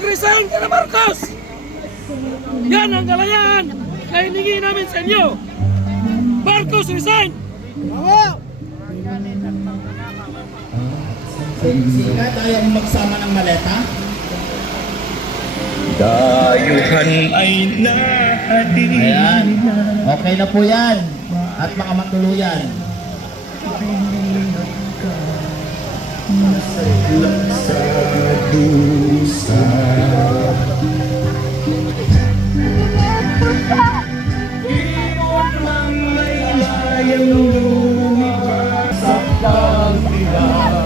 Mag-resign ka na, Marcos! Yan ang kalayaan na hiningi namin sa inyo. Marcos, resign! Sikat, ayaw mo magsama ng maleta? Dayuhan ay natin. Ayan. Okay na po yan. At makamatuluyan. Sa dusa. Ibon mang may layang lumibas sa pagdilag.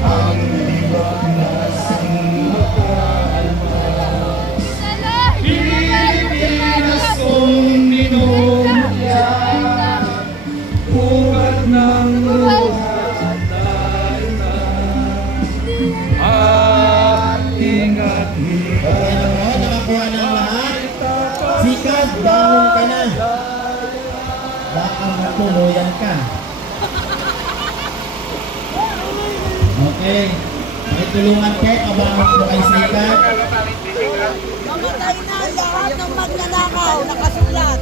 Ang liwanag ng makalma. Pilipinas kong minumya. Ugat ng luhat na ina. At ingat-ingat. Okay na po, nakakuha na ang lahat. Sikat, bangon ka na. Baka matuluyan ka. Okay. May tulungan po, abangan po kay Sikat. Mamatay na lahat ng magnanakaw, nakasulat.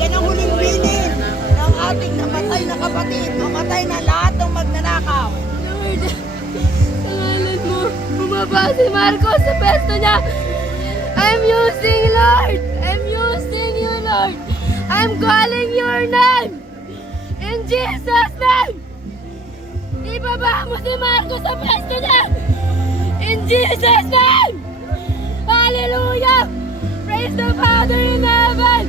Yan ang huling bilin ng ating namatay na kapatid. Mamatay na lahat ng magnanakaw. Lord, sa ngalan mo, bumaba si Marcos sa pesto niya. I'm using, Lord. I'm using you, Lord. I'm calling your name. In Jesus' name. Ibaba mo si Marcos sa pesto niya. In Jesus' name. Hallelujah. Praise the Father in heaven.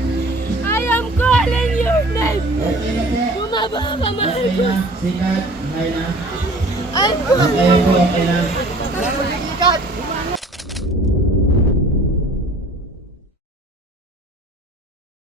I am calling your name. Okay na po. Bumaba ka, Okay na. Marcos. Sikat, okay na. I'm Okay po, okay na.